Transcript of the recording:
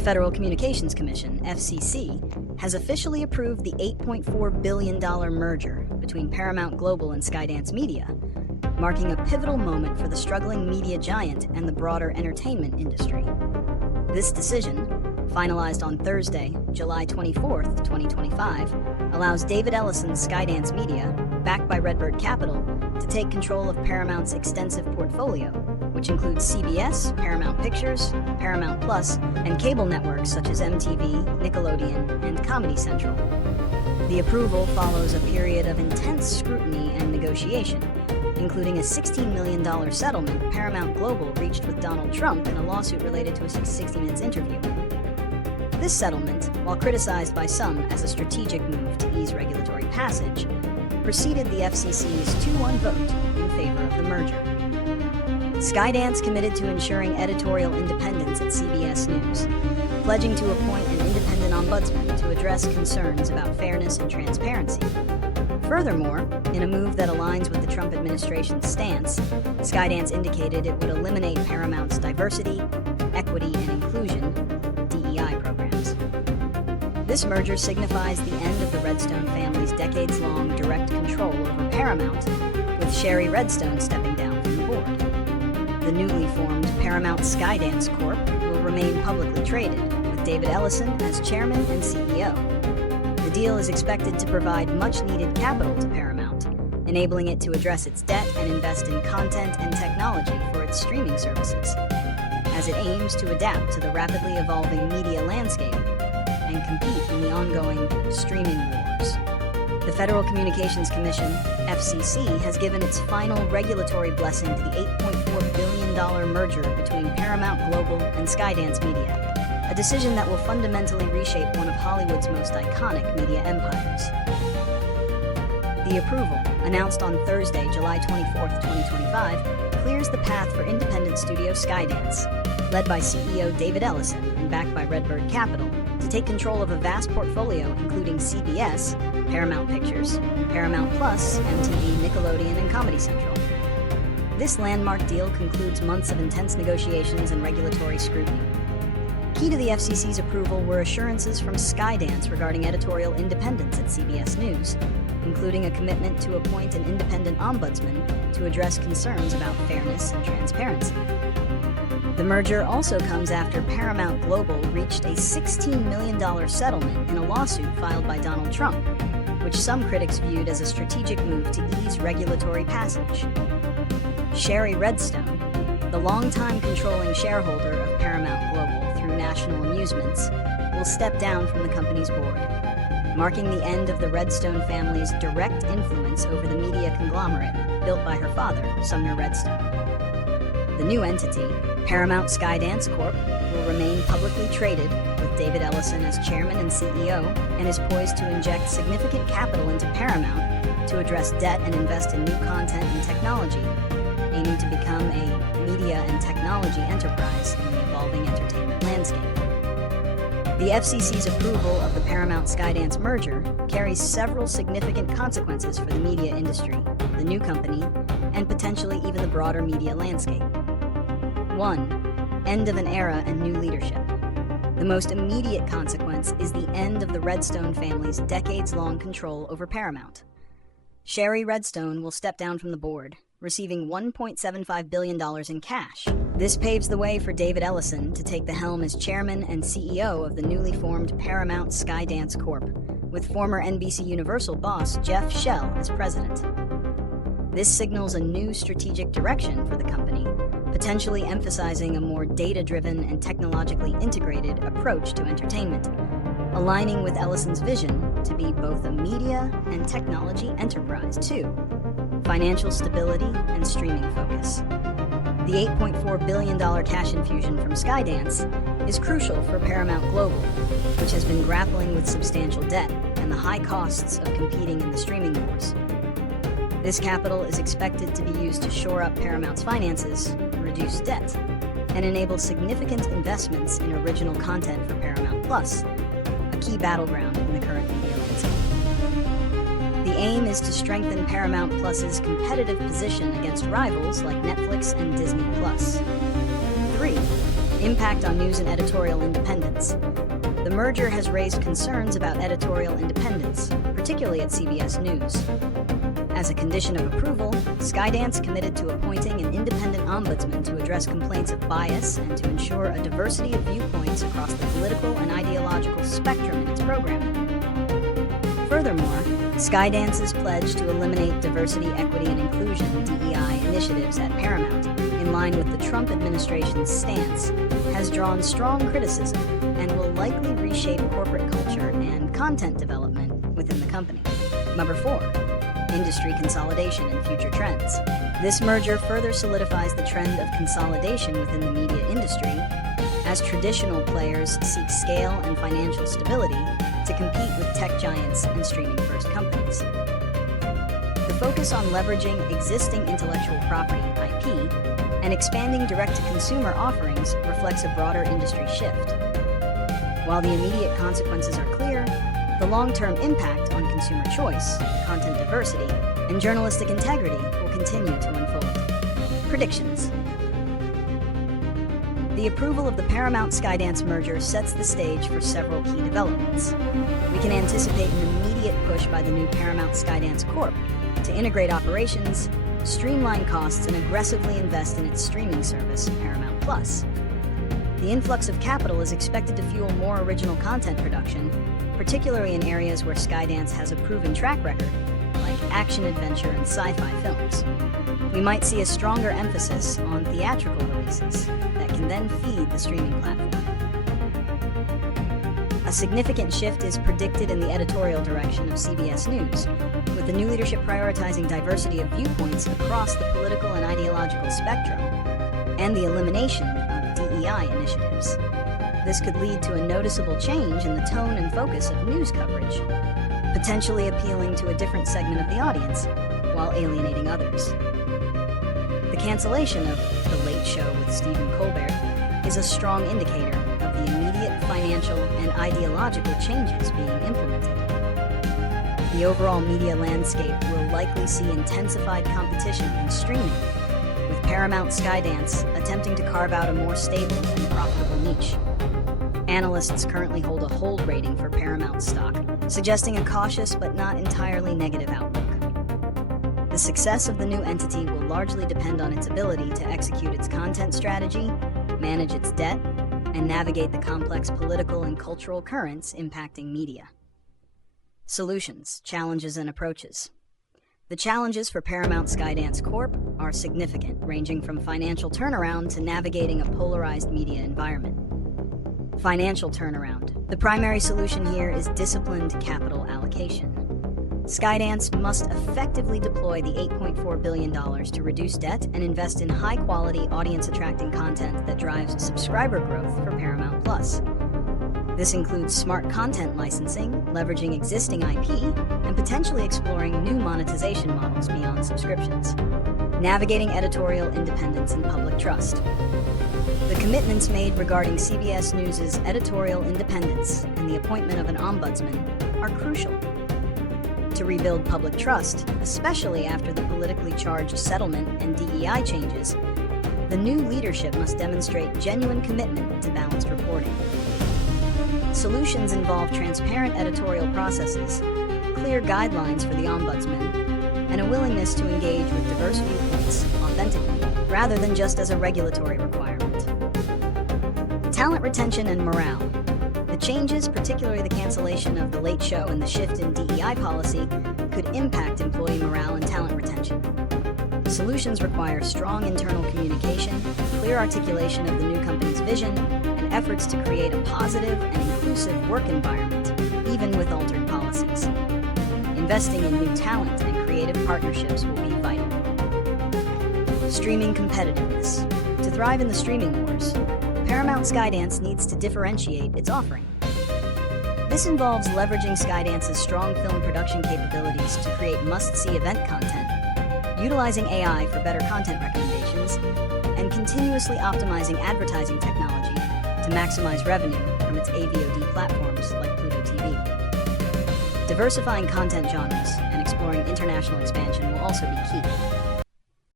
Federal Communications Commission, FCC, has officially approved the $8.4 billion merger between Paramount Global and Skydance Media, marking a pivotal moment for the struggling media giant and the broader entertainment industry. This decision, finalized on Thursday, July 24, 2025, allows David Ellison's Skydance Media, backed by RedBird Capital, to take control of Paramount's extensive portfolio, which includes CBS, Paramount Pictures, Paramount Plus, and cable networks such as MTV, Nickelodeon, and Comedy Central. The approval follows a period of intense scrutiny and negotiation, including a $16 million settlement Paramount Global reached with Donald Trump in a lawsuit related to a 60 Minutes interview. This settlement, while criticized by some as a strategic move to ease regulatory passage, preceded the FCC's 2-1 vote in favor of the merger. Skydance committed to ensuring editorial independence at CBS News, pledging to appoint an independent ombudsman to address concerns about fairness and transparency. Furthermore, in a move that aligns with the Trump administration's stance, Skydance indicated it would eliminate Paramount's diversity, equity, and inclusion (DEI) programs. This merger signifies the end of the Redstone family's decades-long direct control over Paramount, with Shari Redstone stepping down from the board. The newly formed Paramount Skydance Corp will remain publicly traded, with David Ellison as chairman and CEO. The deal is expected to provide much-needed capital to Paramount, enabling it to address its debt and invest in content and technology for its streaming services, as it aims to adapt to the rapidly evolving media landscape and compete in the ongoing streaming wars. The Federal Communications Commission, FCC, has given its final regulatory blessing to the $8.4 billion merger between Paramount Global and Skydance Media, a decision that will fundamentally reshape one of Hollywood's most iconic media empires. The approval, announced on Thursday, July 24, 2025, clears the path for independent studio Skydance, led by CEO David Ellison and backed by RedBird Capital, to take control of a vast portfolio including CBS, Paramount Pictures, Paramount Plus, MTV, Nickelodeon, and Comedy Central. This landmark deal concludes months of intense negotiations and regulatory scrutiny. Key to the FCC's approval were assurances from Skydance regarding editorial independence at CBS News, including a commitment to appoint an independent ombudsman to address concerns about fairness and transparency. The merger also comes after Paramount Global reached a $16 million settlement in a lawsuit filed by Donald Trump, which some critics viewed as a strategic move to ease regulatory passage. Shari Redstone, the longtime controlling shareholder of Paramount Global through National Amusements, will step down from the company's board, marking the end of the Redstone family's direct influence over the media conglomerate built by her father, Sumner Redstone. The new entity, Paramount Skydance Corp, will remain publicly traded, with David Ellison as chairman and CEO, and is poised to inject significant capital into Paramount to address debt and invest in new content and technology, aiming to become a media and technology enterprise in the evolving entertainment landscape. The FCC's approval of the Paramount Skydance merger carries several significant consequences for the media industry, the new company, and potentially even the broader media landscape. 1. End of an era and new leadership. The most immediate consequence is the end of the Redstone family's decades-long control over Paramount. Shari Redstone will step down from the board, receiving $1.75 billion in cash. This paves the way for David Ellison to take the helm as chairman and CEO of the newly formed Paramount Skydance Corp, with former NBC Universal boss Jeff Shell as president. This signals a new strategic direction for the company, potentially emphasizing a more data-driven and technologically integrated approach to entertainment, aligning with Ellison's vision to be both a media and technology enterprise too. Financial stability and streaming focus. The $8.4 billion cash infusion from Skydance is crucial for Paramount Global, which has been grappling with substantial debt and the high costs of competing in the streaming wars. This capital is expected to be used to shore up Paramount's finances, reduce debt, and enable significant investments in original content for Paramount Plus, a key battleground in the current media landscape. The aim is to strengthen Paramount Plus's competitive position against rivals like Netflix and Disney+. 3. Impact on news and editorial independence. The merger has raised concerns about editorial independence, particularly at CBS News. As a condition of approval, Skydance committed to appointing an independent ombudsman to address complaints of bias and to ensure a diversity of viewpoints across the political and ideological spectrum in its programming. Furthermore, Skydance's pledge to eliminate diversity, equity, and inclusion (DEI) initiatives at Paramount, in line with the Trump administration's stance, has drawn strong criticism and will likely reshape corporate culture and content development within the company. Number 4. Industry consolidation and future trends. This merger further solidifies the trend of consolidation within the media industry, as traditional players seek scale and financial stability to compete with tech giants and streaming-first companies. The focus on leveraging existing intellectual property, IP, and expanding direct-to-consumer offerings reflects a broader industry shift. While the immediate consequences are clear, the long-term impact on consumer choice, content diversity, and journalistic integrity will continue to unfold. Predictions. The approval of the Paramount Skydance merger sets the stage for several key developments. We can anticipate an immediate push by the new Paramount Skydance Corp to integrate operations, streamline costs, and aggressively invest in its streaming service, Paramount Plus. The influx of capital is expected to fuel more original content production, particularly in areas where Skydance has a proven track record, like action-adventure and sci-fi films. We might see a stronger emphasis on theatrical releases that can then feed the streaming platform. A significant shift is predicted in the editorial direction of CBS News, with the new leadership prioritizing diversity of viewpoints across the political and ideological spectrum, and the elimination of DEI initiatives. This could lead to a noticeable change in the tone and focus of news coverage, potentially appealing to a different segment of the audience, while alienating others. The cancellation of The Late Show with Stephen Colbert is a strong indicator of the immediate financial and ideological changes being implemented. The overall media landscape will likely see intensified competition in streaming, with Paramount Skydance attempting to carve out a more stable and profitable niche. Analysts currently hold a hold rating for Paramount stock, suggesting a cautious but not entirely negative outlook. The success of the new entity will largely depend on its ability to execute its content strategy, manage its debt, and navigate the complex political and cultural currents impacting media. Solutions, challenges, and approaches. The challenges for Paramount Skydance Corp are significant, ranging from financial turnaround to navigating a polarized media environment. Financial turnaround. The primary solution here is disciplined capital allocation. Skydance must effectively deploy the $8.4 billion to reduce debt and invest in high-quality, audience-attracting content that drives subscriber growth for Paramount Plus. This includes smart content licensing, leveraging existing IP, and potentially exploring new monetization models beyond subscriptions. Navigating editorial independence and public trust. The commitments made regarding CBS News' editorial independence and the appointment of an ombudsman are crucial. To rebuild public trust, especially after the politically charged settlement and DEI changes, the new leadership must demonstrate genuine commitment to balanced reporting. Solutions involve transparent editorial processes, clear guidelines for the ombudsman, and a willingness to engage with diverse viewpoints authentically, rather than just as a regulatory requirement. Talent retention and morale. The changes, particularly the cancellation of The Late Show and the shift in DEI policy, could impact employee morale and talent retention. Solutions require strong internal communication, clear articulation of the new company's vision, and efforts to create a positive and inclusive work environment, even with altered policies. Investing in new talent and creative partnerships will be vital. Streaming competitiveness. To thrive in the streaming wars, Paramount Skydance needs to differentiate its offering. This involves leveraging Skydance's strong film production capabilities to create must-see event content, utilizing AI for better content recommendations, and continuously optimizing advertising technology to maximize revenue from its AVOD platforms like Pluto TV. Diversifying content genres and exploring international expansion will also be key.